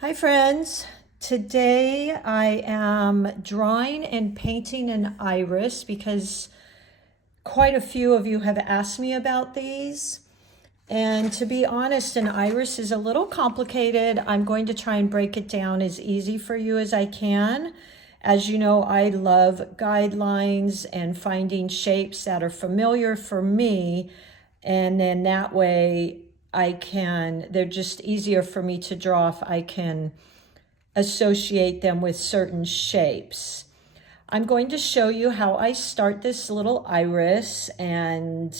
Hi friends, today I am drawing and painting an iris because quite a few of you have asked me about these. And to be honest, an iris is a little complicated. I'm going to try and break it down as easy for you as I can. As you know, I love guidelines and finding shapes that are familiar for me. And then that way they're just easier for me to draw if I can associate them with certain shapes. I'm going to show you how I start this little iris, and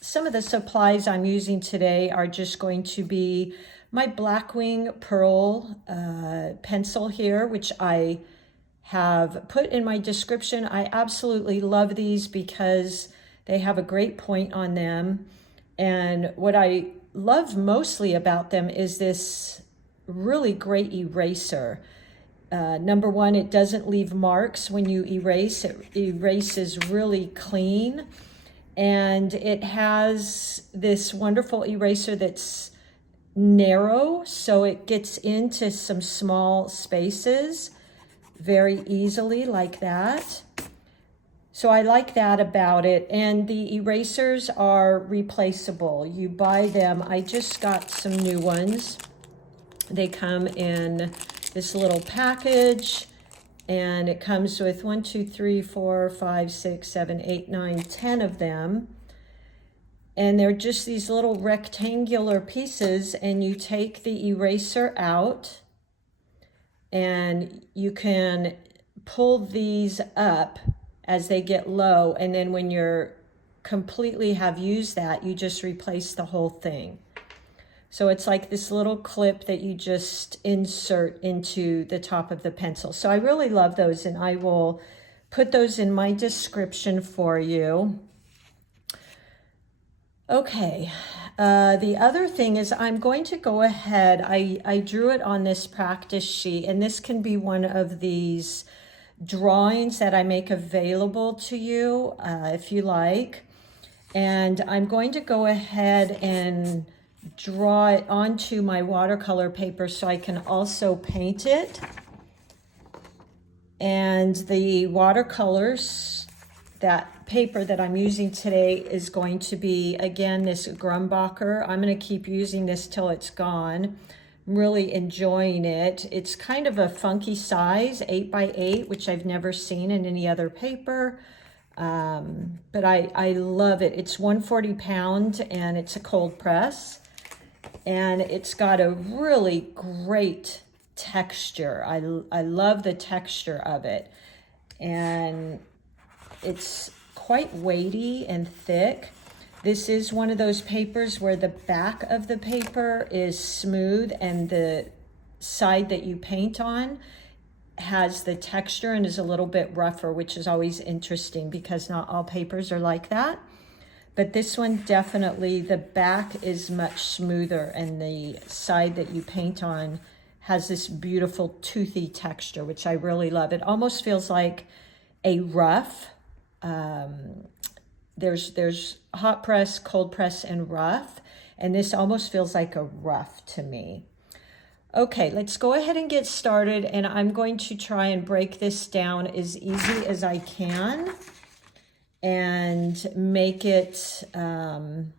some of the supplies I'm using today are just going to be my Blackwing Pearl pencil here, which I have put in my description. I absolutely love these because they have a great point on them. And what I love mostly about them is this really great eraser. Number one, it doesn't leave marks when you erase. It erases really clean. And it has this wonderful eraser that's narrow, so it gets into some small spaces very easily like that. So I like that about it. And the erasers are replaceable. You buy them. I just got some new ones. They come in this little package, and it comes with 1, 2, 3, 4, 5, 6, 7, 8, 9, 10 of them. And they're just these little rectangular pieces, and you take the eraser out and you can pull these up as they get low, and then when you're completely have used that, you just replace the whole thing. So it's like this little clip that you just insert into the top of the pencil. So I really love those, and I will put those in my description for you. Okay, the other thing is I'm going to go ahead, I drew it on this practice sheet, and this can be one of these drawings that I make available to you if you like. And I'm going to go ahead and draw it onto my watercolor paper so I can also paint it. And the watercolors, that paper that I'm using today is going to be, again, this Grumbacher. I'm going to keep using this till it's gone. I'm really enjoying it. It's kind of a funky size, 8 by 8, which I've never seen in any other paper. But I love it. It's 140 pound, and it's a cold press. And it's got a really great texture. I love the texture of it. And it's quite weighty and thick. This is one of those papers where the back of the paper is smooth and the side that you paint on has the texture and is a little bit rougher, which is always interesting because not all papers are like that. But this one definitely, the back is much smoother, and the side that you paint on has this beautiful toothy texture, which I really love. It almost feels like a rough. There's hot press, cold press, and rough, and this almost feels like a rough to me. Okay, let's go ahead and get started, and I'm going to try and break this down as easy as I can and make it as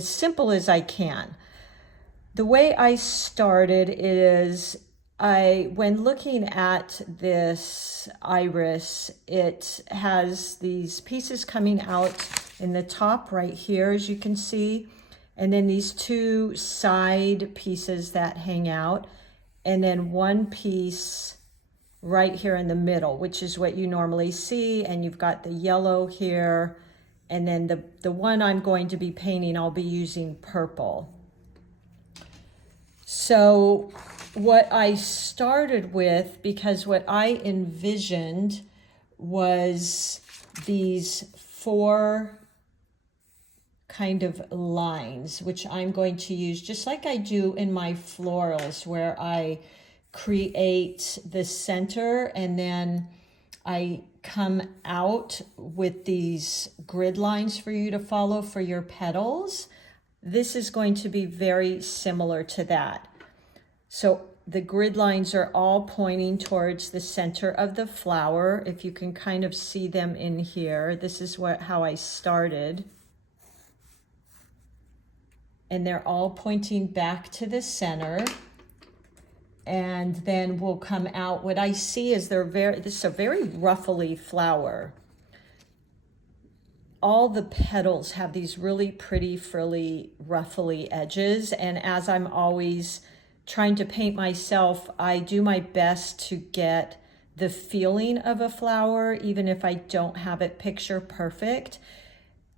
simple as I can. The way I started is when looking at this iris, it has these pieces coming out in the top right here, as you can see, and then these two side pieces that hang out, and then one piece right here in the middle, which is what you normally see, and you've got the yellow here, and then the one I'm going to be painting, I'll be using purple. So what I started with, because what I envisioned was these 4 kind of lines, which I'm going to use just like I do in my florals, where I create the center and then I come out with these grid lines for you to follow for your petals. This is going to be very similar to that. So the grid lines are all pointing towards the center of the flower. If you can kind of see them in here, this is how I started. And they're all pointing back to the center. And then we'll come out. What I see is this is a very ruffly flower. All the petals have these really pretty, frilly, ruffly edges. And as I'm always trying to paint myself, I do my best to get the feeling of a flower, even if I don't have it picture perfect.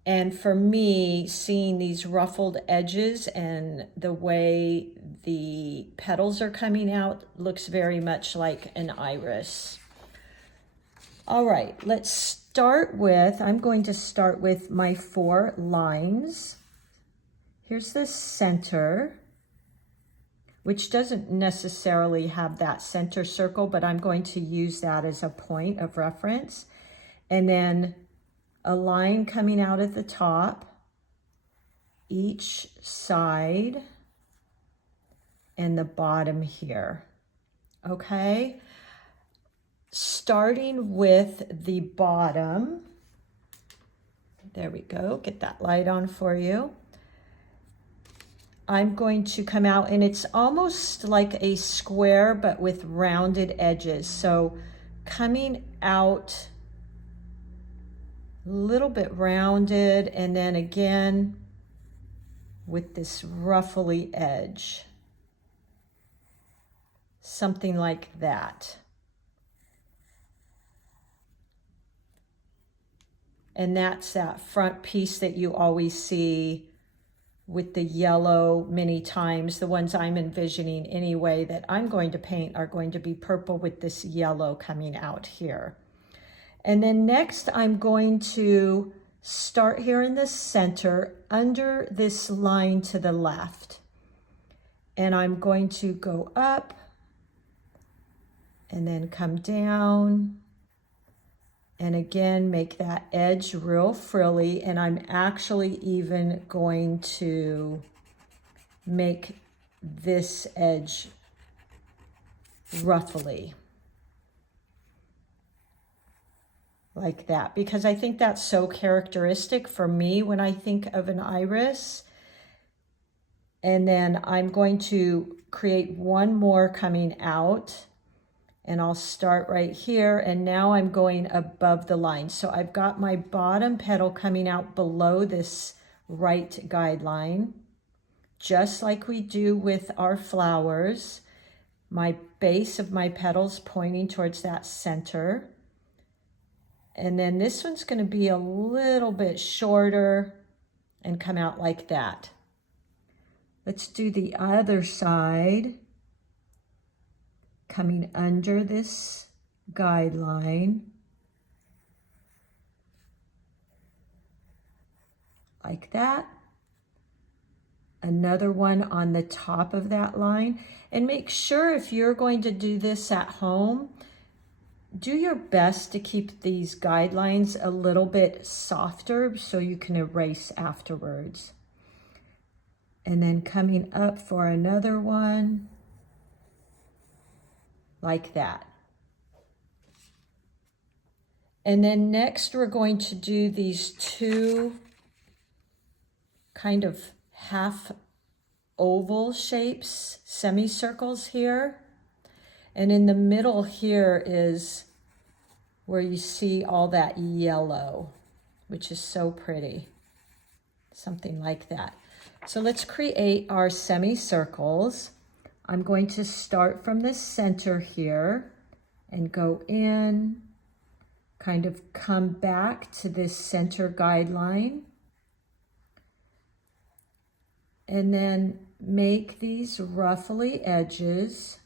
And for me, seeing these ruffled edges and the way the petals are coming out looks very much like an iris. All right, I'm going to start with my 4 lines. Here's the center, which doesn't necessarily have that center circle, but I'm going to use that as a point of reference. And then a line coming out at the top, each side, and the bottom here, okay? Starting with the bottom, there we go, get that light on for you. I'm going to come out, and it's almost like a square, but with rounded edges. So coming out a little bit rounded, and then again with this ruffly edge. Something like that. And that's that front piece that you always see with the yellow many times. The ones I'm envisioning anyway that I'm going to paint are going to be purple with this yellow coming out here. And then next I'm going to start here in the center under this line to the left. And I'm going to go up and then come down. And again, make that edge real frilly. And I'm actually even going to make this edge ruffly. Like that, because I think that's so characteristic for me when I think of an iris. And then I'm going to create one more coming out, and I'll start right here, and now I'm going above the line. So I've got my bottom petal coming out below this right guideline, just like we do with our flowers. My base of my petals pointing towards that center. And then this one's going to be a little bit shorter and come out like that. Let's do the other side. Coming under this guideline. Like that. Another one on the top of that line. And make sure if you're going to do this at home, do your best to keep these guidelines a little bit softer so you can erase afterwards. And then coming up for another one, like that. And then next we're going to do these 2 kind of half oval shapes, semicircles here. And in the middle here is where you see all that yellow, which is so pretty. Something like that. So let's create our semicircles. I'm going to start from the center here and go in, kind of come back to this center guideline, and then make these ruffly edges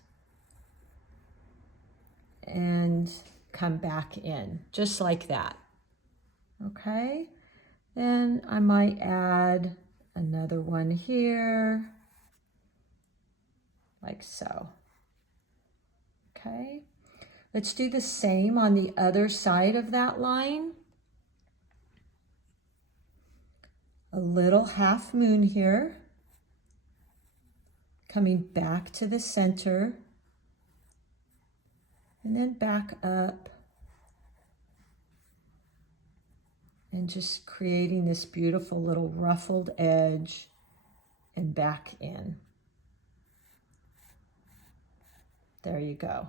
and come back in, just like that. Okay, then I might add another one here, like so. Okay, let's do the same on the other side of that line. A little half moon here. coming back to the center, and then back up, and just creating this beautiful little ruffled edge and back in. There you go.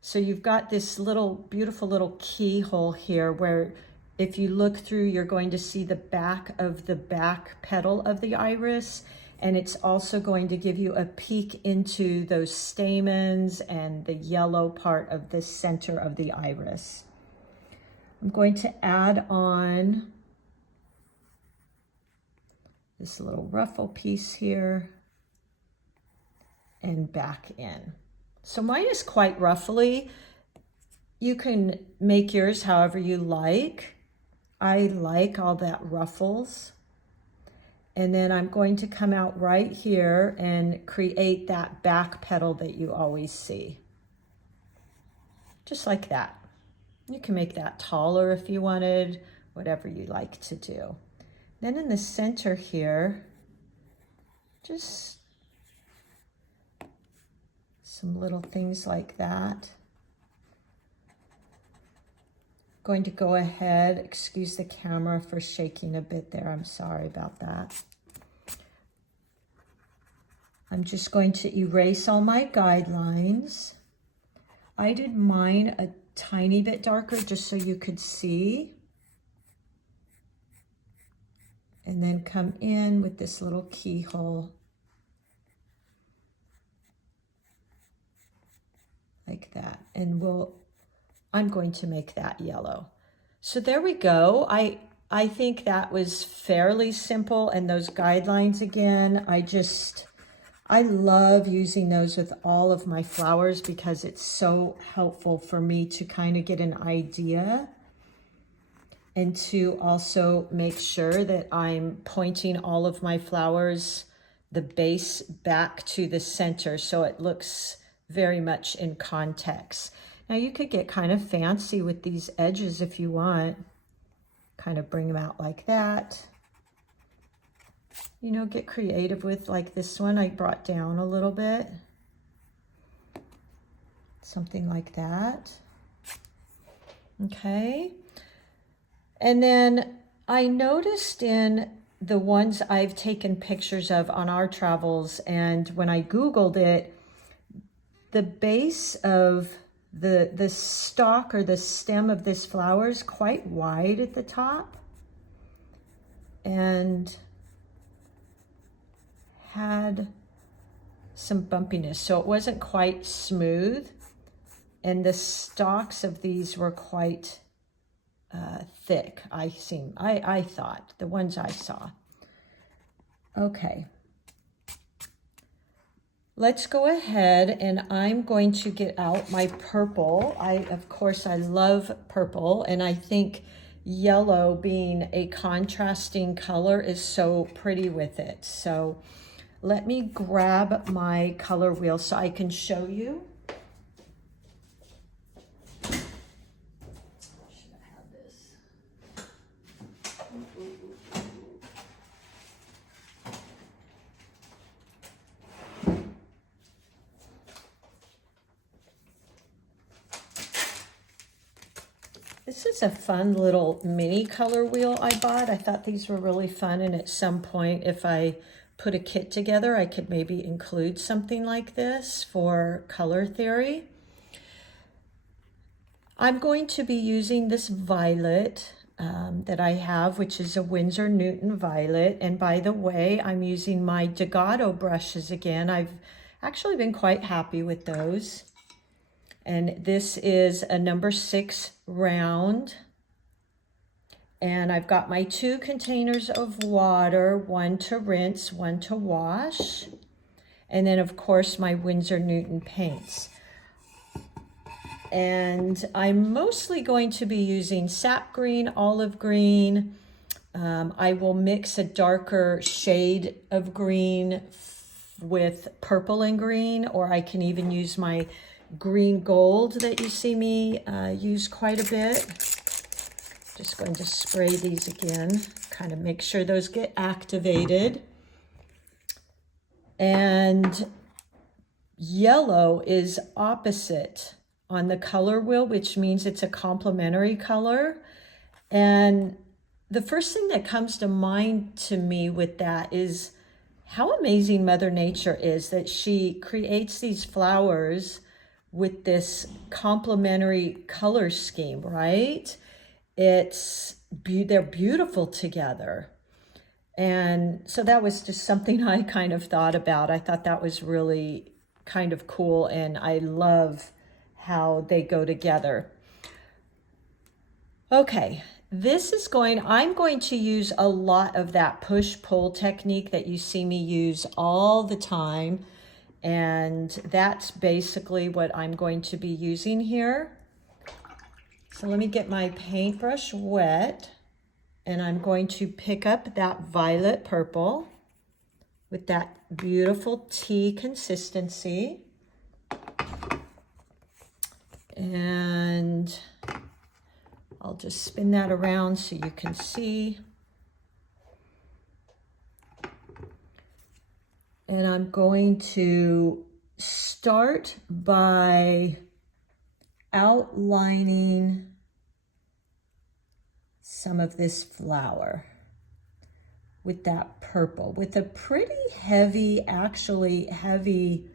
So you've got this little beautiful little keyhole here where if you look through, you're going to see the back of the back petal of the iris, and it's also going to give you a peek into those stamens and the yellow part of the center of the iris. I'm going to add on this little ruffle piece here and back in. So mine is quite ruffly. You can make yours however you like. I like all that ruffles. And then I'm going to come out right here and create that back petal that you always see. Just like that. You can make that taller if you wanted, whatever you like to do. Then in the center here, just some little things like that. Going to go ahead, excuse the camera for shaking a bit there, I'm sorry about that. I'm just going to erase all my guidelines. I did mine a tiny bit darker just so you could see. And then come in with this little keyhole. Like that. And I'm going to make that yellow. So there we go. I think that was fairly simple, and those guidelines again, I love using those with all of my flowers because it's so helpful for me to kind of get an idea and to also make sure that I'm pointing all of my flowers, the base back to the center so it looks very much in context. Now you could get kind of fancy with these edges if you want. Kind of bring them out like that. You know, get creative with, like this one I brought down a little bit. Something like that. Okay. And then I noticed in the ones I've taken pictures of on our travels, and when I Googled it, the base of the stalk or the stem of this flower is quite wide at the top and had some bumpiness, so it wasn't quite smooth, and the stalks of these were quite thick. I thought, the ones I saw. Okay. Let's go ahead, and I'm going to get out my purple. Of course, I love purple, and I think yellow being a contrasting color is so pretty with it. So let me grab my color wheel so I can show you. This is a fun little mini color wheel I bought. I thought these were really fun, and at some point, if I put a kit together, I could maybe include something like this for color theory. I'm going to be using this violet that I have, which is a Winsor Newton violet. And by the way, I'm using my Degato brushes again. I've actually been quite happy with those. And this is a number 6 round. And I've got my 2 containers of water, one to rinse, one to wash. And then of course my Winsor Newton paints. And I'm mostly going to be using sap green, olive green. I will mix a darker shade of green with purple and green, or I can even use my green gold that you see me use quite a bit. Just going to spray these again, kind of make sure those get activated. And yellow is opposite on the color wheel, which means it's a complementary color. And the first thing that comes to mind to me with that is how amazing Mother Nature is, that she creates these flowers with this complementary color scheme, right? They're beautiful together. And so that was just something I kind of thought about. I thought that was really kind of cool, and I love how they go together. Okay, I'm going to use a lot of that push-pull technique that you see me use all the time. And that's basically what I'm going to be using here. So let me get my paintbrush wet, and I'm going to pick up that violet purple with that beautiful tea consistency. And I'll just spin that around so you can see. And I'm going to start by outlining some of this flower with that purple, with a pretty heavy, actually heavy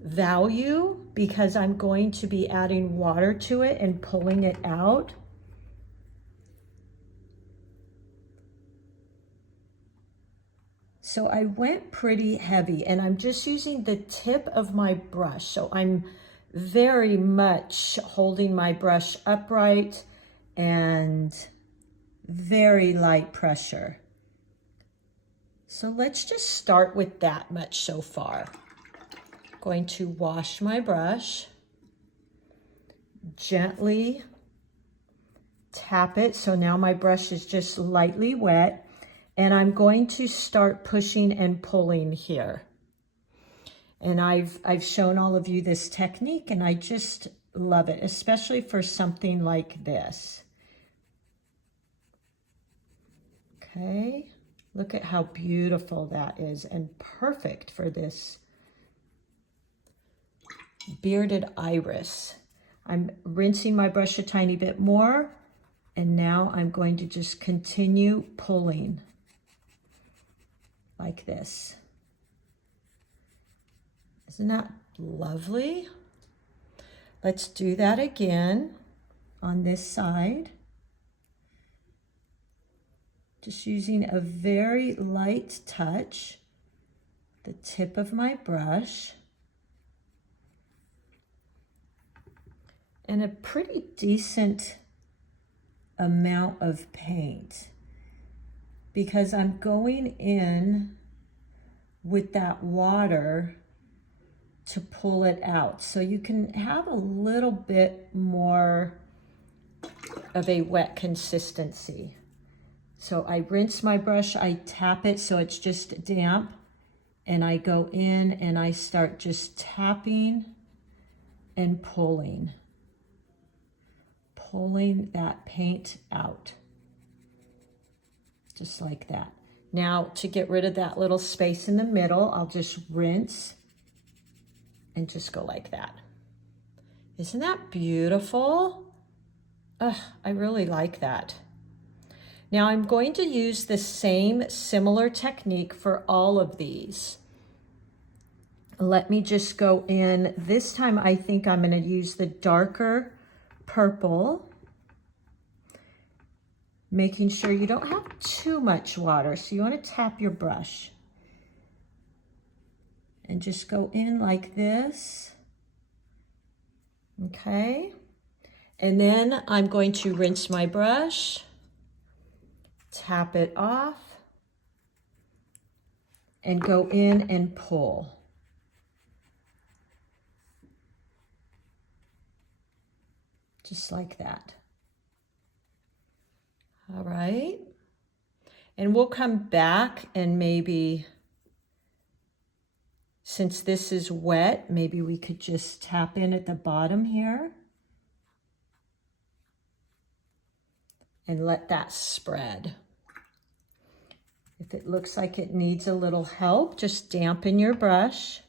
value, because I'm going to be adding water to it and pulling it out. So I went pretty heavy, and I'm just using the tip of my brush. So I'm very much holding my brush upright and very light pressure. So let's just start with that much so far. Going to wash my brush, gently tap it. So now my brush is just lightly wet, and I'm going to start pushing and pulling here. And I've shown all of you this technique, and I just love it, especially for something like this. Okay, look at how beautiful that is, and perfect for this bearded iris. I'm rinsing my brush a tiny bit more, and now I'm going to just continue pulling like this. Isn't that lovely? Let's do that again on this side. Just using a very light touch, the tip of my brush, and a pretty decent amount of paint, because I'm going in with that water to pull it out. So you can have a little bit more of a wet consistency. So I rinse my brush, I tap it so it's just damp, and I go in and I start just tapping and pulling that paint out, just like that. Now, to get rid of that little space in the middle, I'll just rinse and just go like that. Isn't that beautiful? Ugh, I really like that. Now I'm going to use the same similar technique for all of these. Let me just go in. This time I think I'm going to use the darker purple, making sure you don't have too much water. So you want to tap your brush and just go in like this. Okay. And then I'm going to rinse my brush, tap it off, and go in and pull. Just like that. All right. And we'll come back and maybe, since this is wet, maybe we could just tap in at the bottom here and let that spread. If it looks like it needs a little help, just dampen your brush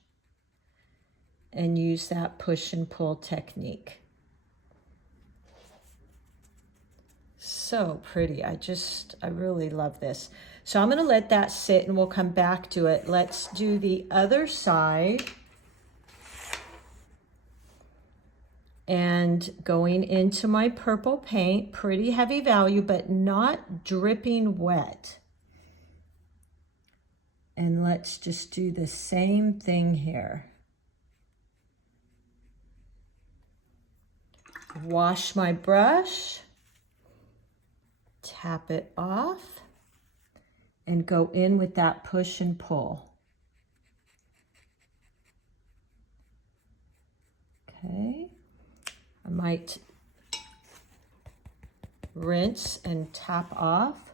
and use that push and pull technique. So pretty. I really love this. So I'm going to let that sit and we'll come back to it. Let's do the other side. And going into my purple paint, pretty heavy value, but not dripping wet. And let's just do the same thing here. Wash my brush, tap it off, and go in with that push and pull. Okay. I might rinse and tap off.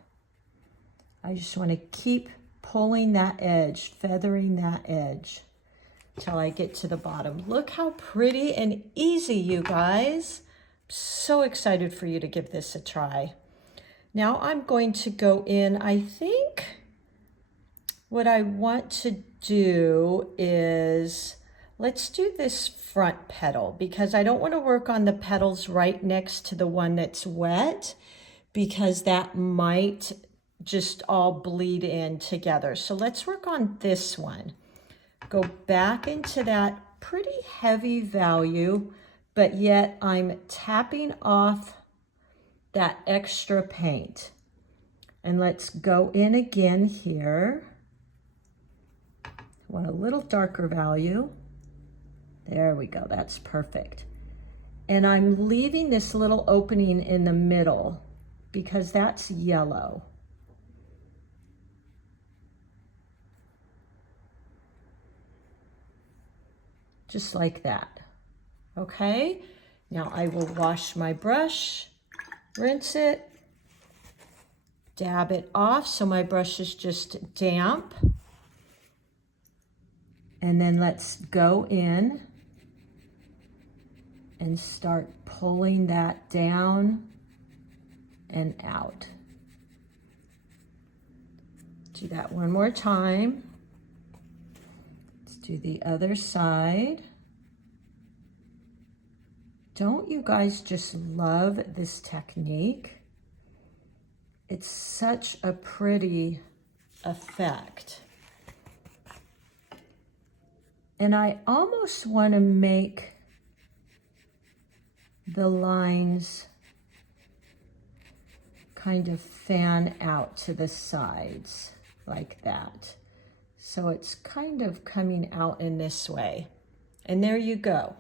I just want to keep pulling that edge, feathering that edge till I get to the bottom. Look how pretty and easy, you guys. I'm so excited for you to give this a try. Now I'm going to go in. I think what I want to do is, let's do this front petal because I don't want to work on the petals right next to the one that's wet because that might just all bleed in together. So let's work on this one. Go back into that pretty heavy value, but yet I'm tapping off that extra paint. And let's go in again here. I want a little darker value. There we go, that's perfect. And I'm leaving this little opening in the middle because that's yellow. Just like that. Okay, now I will wash my brush, rinse it, dab it off so my brush is just damp. And then let's go in and start pulling that down and out. Do that one more time. Let's do the other side. Don't you guys just love this technique? It's such a pretty effect. And I almost want to make the lines kind of fan out to the sides like that. So it's kind of coming out in this way. And there you go.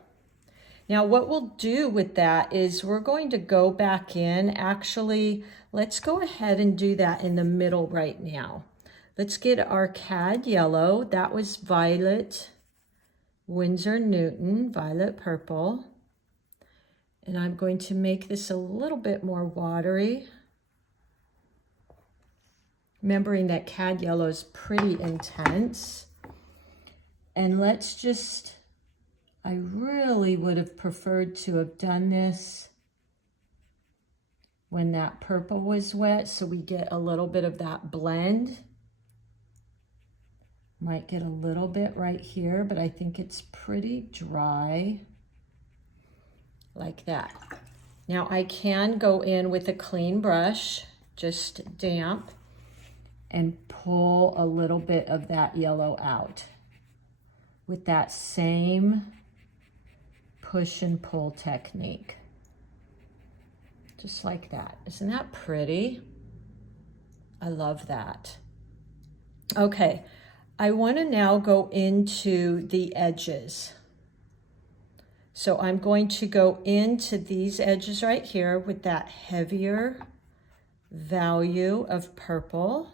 Now what we'll do with that is we're going to go back in. Actually, let's go ahead and do that in the middle right now. Let's get our cad yellow. That was violet, Winsor Newton, violet purple. And I'm going to make this a little bit more watery. Remembering that cad yellow is pretty intense. And let's just, I really would have preferred to have done this when that purple was wet so we get a little bit of that blend. Might get a little bit right here, but I think it's pretty dry like that. Now I can go in with a clean brush, just damp, and pull a little bit of that yellow out with that same push and pull technique. Just like that. Isn't that pretty? I love that. Okay, I want to now go into the edges. So I'm going to go into these edges right here with that heavier value of purple.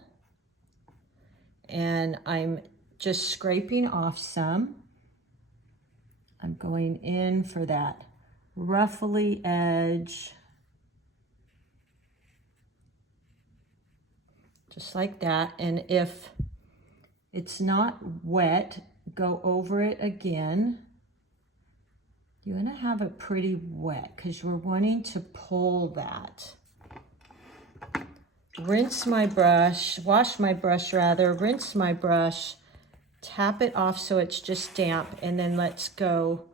And I'm just scraping off some. I'm going in for that ruffly edge. Just like that. And if it's not wet, go over it again. You want to have it pretty wet because we're wanting to pull that. rinse my brush, wash my brush rather, rinse my brush, tap it off so it's just damp, and then let's go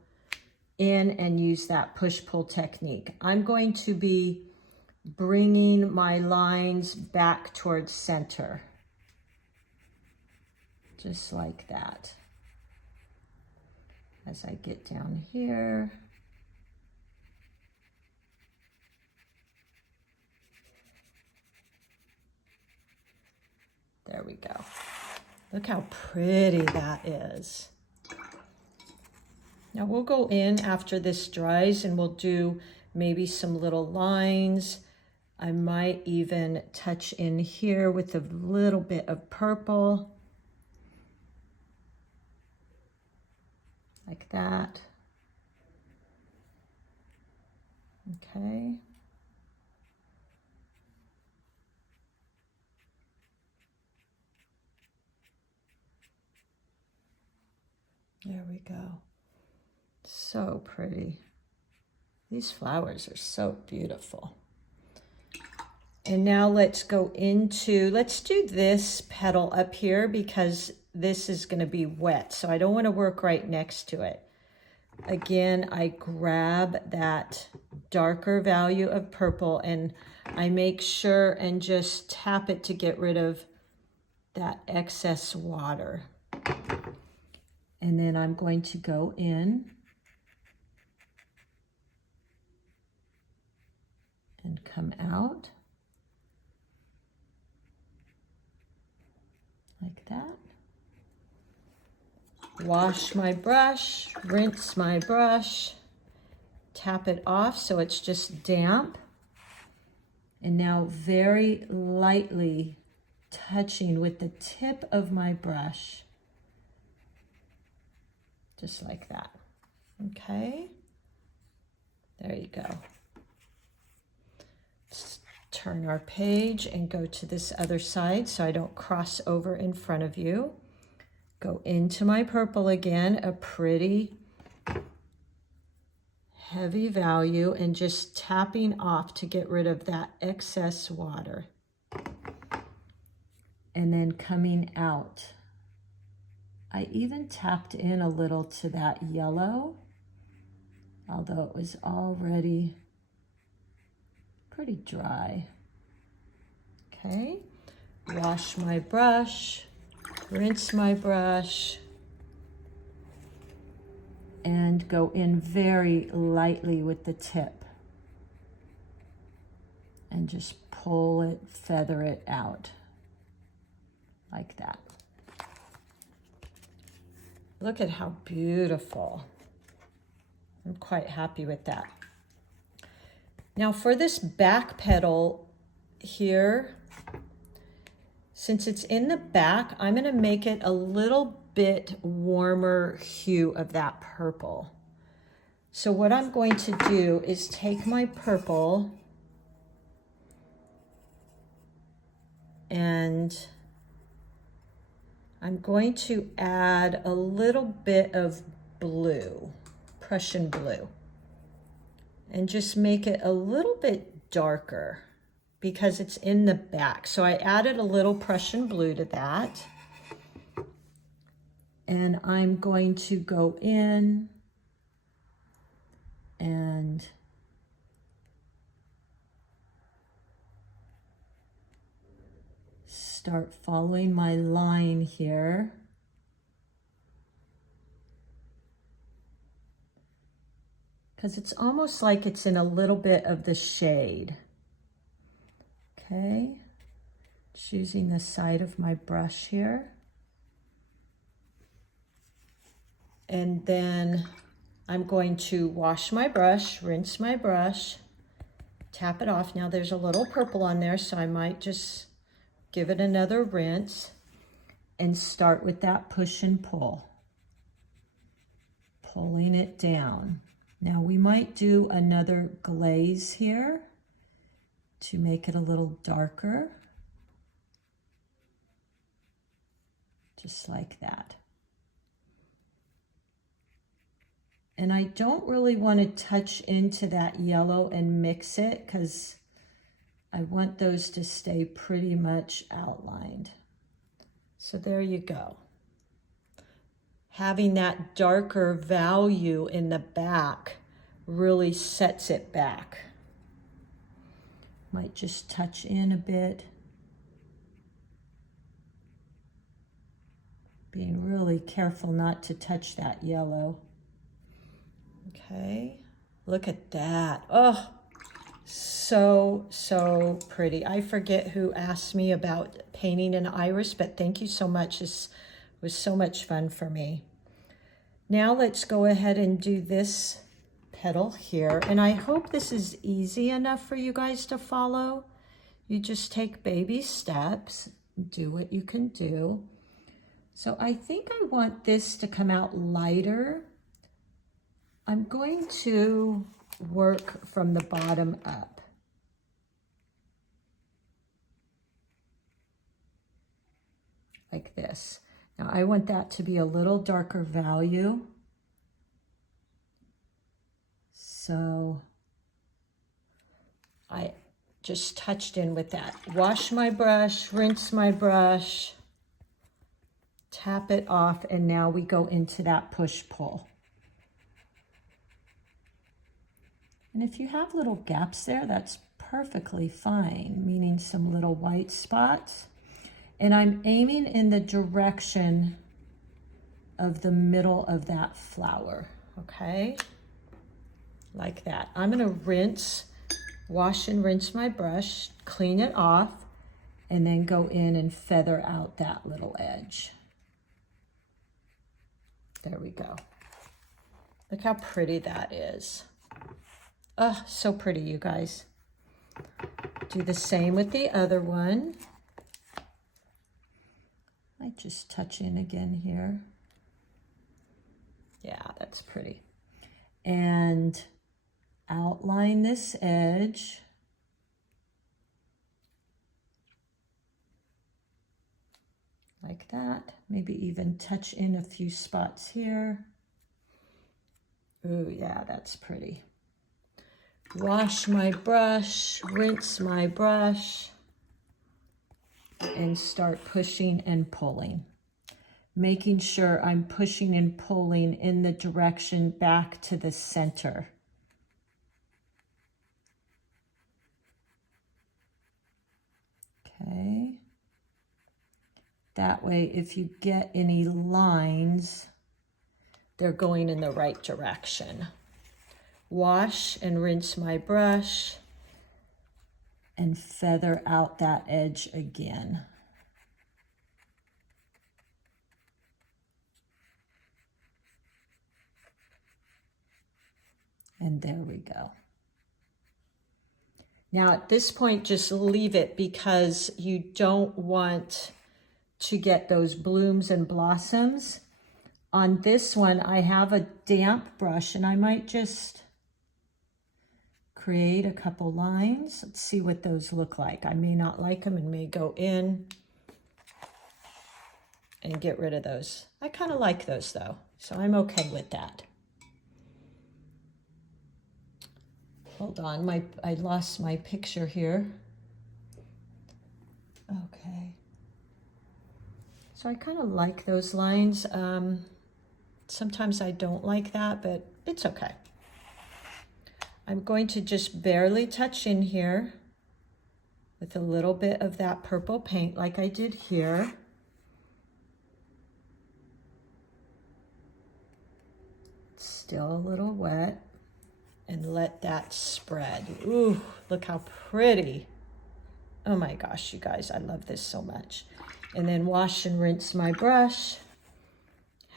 in and use that push-pull technique. I'm going to be bringing my lines back towards center, just like that. As I get down here, there we go. Look how pretty that is. Now we'll go in after this dries and we'll do maybe some little lines. I might even touch in here with a little bit of purple. Like that. Okay. There we go. So pretty. These flowers are so beautiful. And now let's go into, let's do this petal up here because this is going to be wet. So I don't want to work right next to it. Again, I grab that darker value of purple and I make sure and just tap it to get rid of that excess water. And then I'm going to go in and come out like that. Wash my brush, rinse my brush, tap it off so it's just damp. And now very lightly touching with the tip of my brush. Just like that. Okay. There you go. Let's turn our page and go to this other side so I don't cross over in front of you. Go into my purple again, a pretty heavy value, and just tapping off to get rid of that excess water. And then coming out. I even tapped in a little to that yellow, although it was already pretty dry. Okay, wash my brush, rinse my brush, and go in very lightly with the tip. And just pull it, feather it out, like that. Look at how beautiful. I'm quite happy with that. Now for this back petal here, since it's in the back, I'm going to make it a little bit warmer hue of that purple. So what I'm going to do is take my purple and I'm going to add a little bit of blue, Prussian blue, and just make it a little bit darker because it's in the back. So I added a little Prussian blue to that. And I'm going to go in and start following my line here. Because it's almost like it's in a little bit of the shade. Okay, just using the side of my brush here. And then I'm going to wash my brush, rinse my brush, tap it off. Now there's a little purple on there, so I might just give it another rinse and start with that push and pull, pulling it down. Now we might do another glaze here to make it a little darker, just like that. And I don't really want to touch into that yellow and mix it because I want those to stay pretty much outlined. So there you go. Having that darker value in the back really sets it back. Might just touch in a bit. Being really careful not to touch that yellow. Okay, look at that. Oh, so pretty. I forget who asked me about painting an iris, but thank you so much. This was so much fun for me. Now let's go ahead and do this petal here. And I hope this is easy enough for you guys to follow. You just take baby steps, do what you can do. So I think I want this to come out lighter. I'm going to work from the bottom up. Like this. Now I want that to be a little darker value. So I just touched in with that. Wash my brush, rinse my brush, tap it off, and now we go into that push-pull. And if you have little gaps there, that's perfectly fine, meaning some little white spots. And I'm aiming in the direction of the middle of that flower, okay? Like that. I'm gonna wash and rinse my brush, clean it off, and then go in and feather out that little edge. There we go. Look how pretty that is. Oh, so pretty, you guys. Do the same with the other one. I just touch in again here. Yeah, that's pretty. And outline this edge. Like that. Maybe even touch in a few spots here. Ooh, yeah, that's pretty. Wash my brush, rinse my brush, and start pushing and pulling. Making sure I'm pushing and pulling in the direction back to the center. Okay. That way, if you get any lines, they're going in the right direction. Wash and rinse my brush and feather out that edge again. And there we go. Now at this point, just leave it because you don't want to get those blooms and blossoms. On this one, I have a damp brush and I might just create a couple lines. Let's see what those look like. I may not like them and may go in and get rid of those. I kind of like those though, so I'm okay with that. Hold on, I lost my picture here. Okay. So I kind of like those lines. Sometimes I don't like that, but it's okay. I'm going to just barely touch in here with a little bit of that purple paint like I did here. It's still a little wet. And let that spread. Ooh, look how pretty. Oh my gosh, you guys, I love this so much. And then wash and rinse my brush.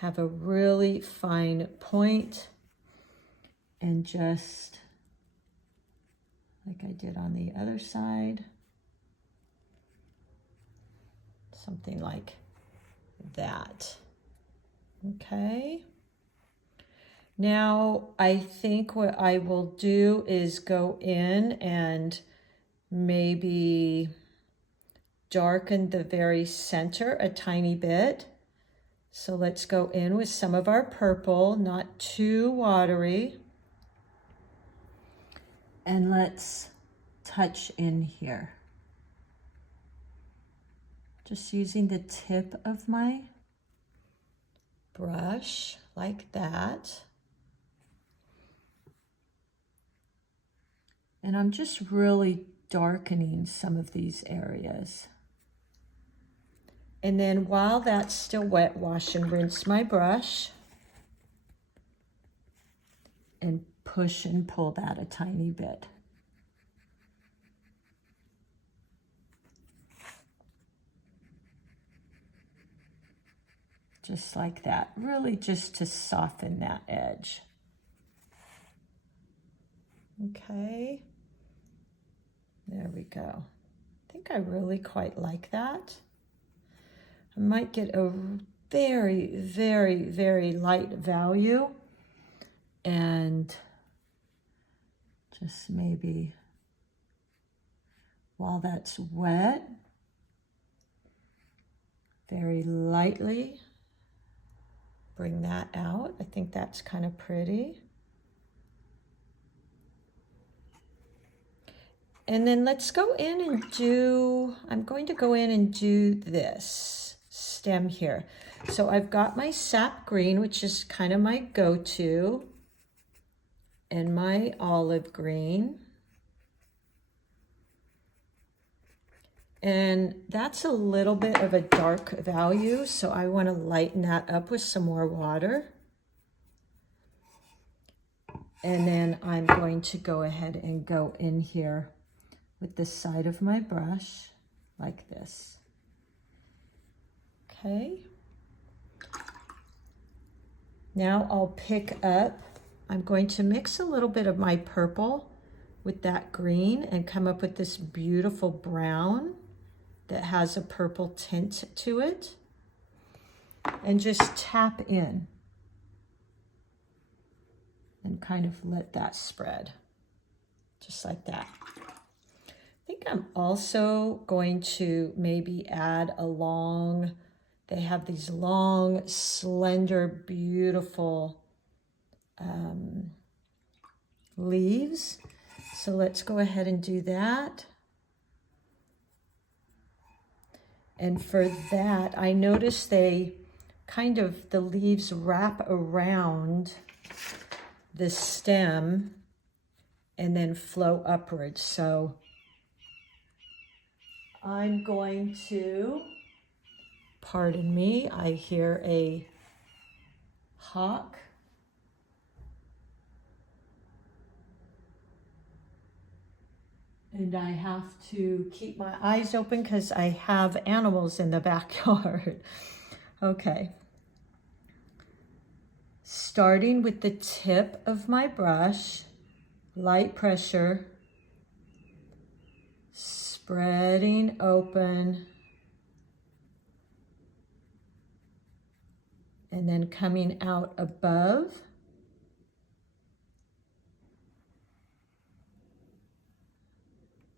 Have a really fine point. And just like I did on the other side. Something like that. Okay. Now, I think what I will do is go in and maybe darken the very center a tiny bit. So let's go in with some of our purple, not too watery. And let's touch in here. Just using the tip of my brush like that. And I'm just really darkening some of these areas. And then while that's still wet, wash and rinse my brush and push and pull that a tiny bit. Just like that, really just to soften that edge. Okay, there we go. I think I really quite like that. I might get a very, very, very light value and just maybe while that's wet, very lightly bring that out. I think that's kind of pretty. And then let's go in and do, I'm going to go in and do this stem here. So I've got my sap green, which is kind of my go-to, and my olive green. And that's a little bit of a dark value, so I want to lighten that up with some more water. And then I'm going to go ahead and go in here with the side of my brush like this. Okay. Now I'll pick up, I'm going to mix a little bit of my purple with that green and come up with this beautiful brown that has a purple tint to it, and just tap in and kind of let that spread, just like that. I think I'm also going to maybe add a long, they have these long, slender, beautiful leaves. So let's go ahead and do that. And for that, I noticed they kind of, the leaves wrap around the stem and then flow upwards. So I'm going to, pardon me, I hear a hawk. And I have to keep my eyes open because I have animals in the backyard. Okay. Starting with the tip of my brush, light pressure, spreading open, and then coming out above.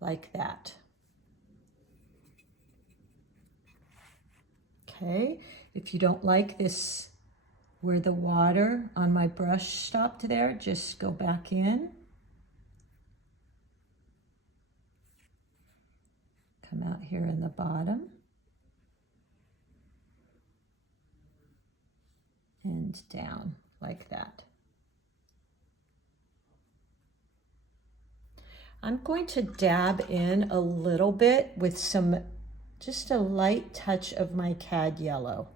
Like that. Okay, if you don't like this, where the water on my brush stopped there, just go back in. Come out here in the bottom. And down, like that. I'm going to dab in a little bit with some, just a light touch of my cad yellow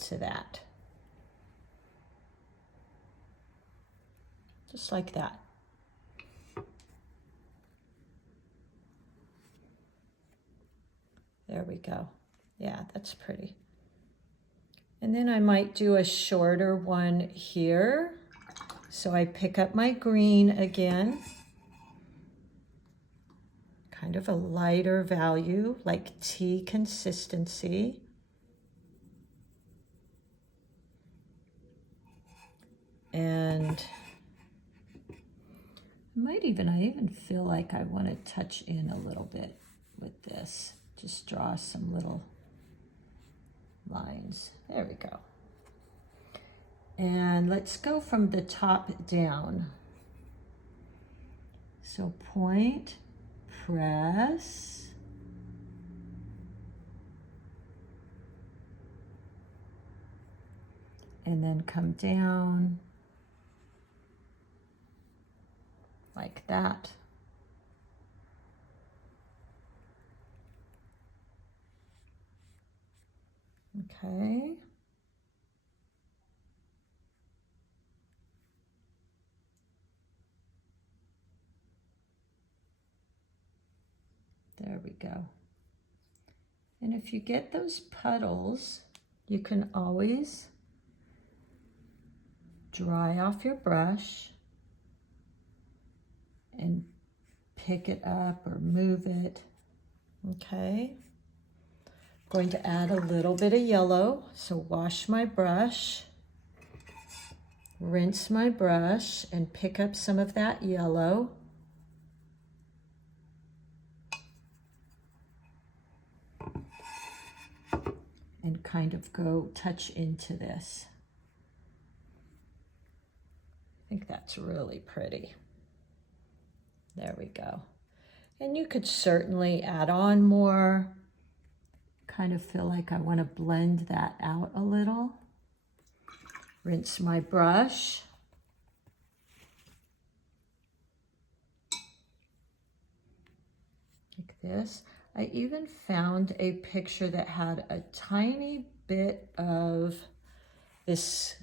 to that. Just like that. There we go. Yeah, that's pretty. And then I might do a shorter one here. So I pick up my green again, kind of a lighter value, like tea consistency. And I even feel like I want to touch in a little bit with this. Just draw some little lines. There we go. And let's go from the top down. So point, press, and then come down like that. Okay. There we go. And if you get those puddles, you can always dry off your brush and pick it up or move it. Okay. Going to add a little bit of yellow. So wash my brush, rinse my brush, and pick up some of that yellow. And kind of go touch into this. I think that's really pretty. There we go. And you could certainly add on more. Kind of feel like I want to blend that out a little. Rinse my brush. Like this. I even found a picture that had a tiny bit of this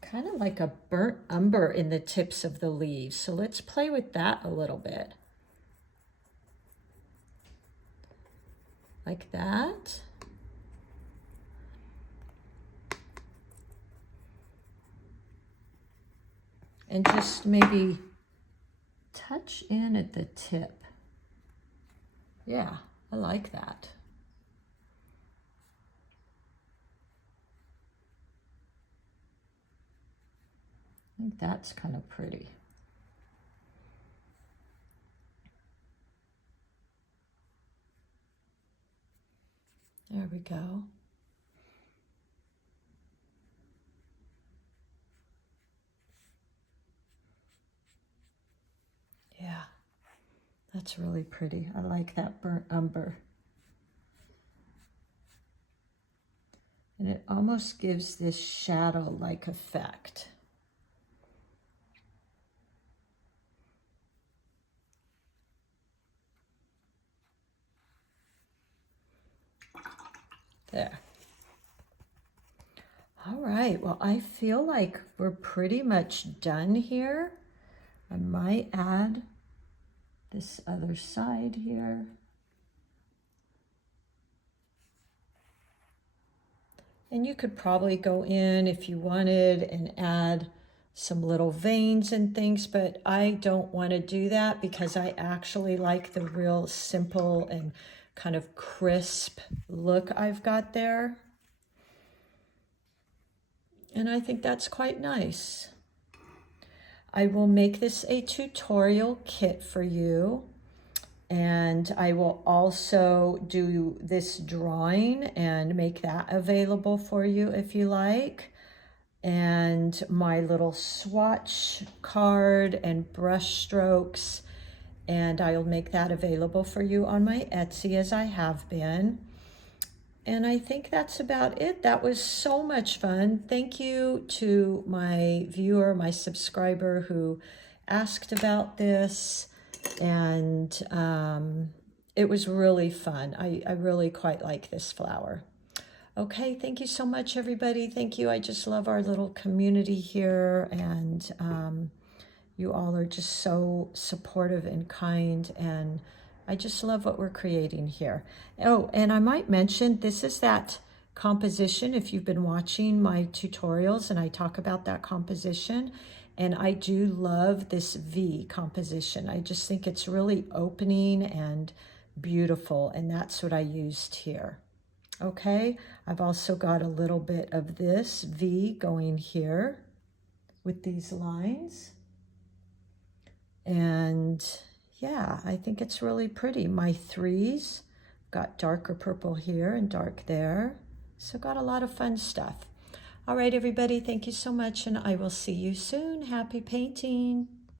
kind of like a burnt umber in the tips of the leaves. So let's play with that a little bit. Like that. And just maybe touch in at the tip. Yeah, I like that. I think that's kind of pretty. There we go. Yeah. That's really pretty. I like that burnt umber. And it almost gives this shadow-like effect. There. All right, well, I feel like we're pretty much done here. I might add this other side here. And you could probably go in if you wanted and add some little veins and things, but I don't want to do that because I actually like the real simple and kind of crisp look I've got there. And I think that's quite nice. I will make this a tutorial kit for you. And I will also do this drawing and make that available for you if you like. And my little swatch card and brush strokes. And I'll make that available for you on my Etsy as I have been. And I think that's about it. That was so much fun. Thank you to my viewer, my subscriber who asked about this. And it was really fun. I really quite like this flower. Okay, thank you so much, everybody. Thank you. I just love our little community here. And you all are just so supportive and kind. And I just love what we're creating here. Oh, and I might mention, this is that composition. If you've been watching my tutorials and I talk about that composition, and I do love this V composition. I just think it's really opening and beautiful, and that's what I used here. Okay, I've also got a little bit of this V going here with these lines. And yeah, I think it's really pretty. My threes got darker purple here and dark there. So got a lot of fun stuff. All right, everybody, thank you so much, and I will see you soon. Happy painting.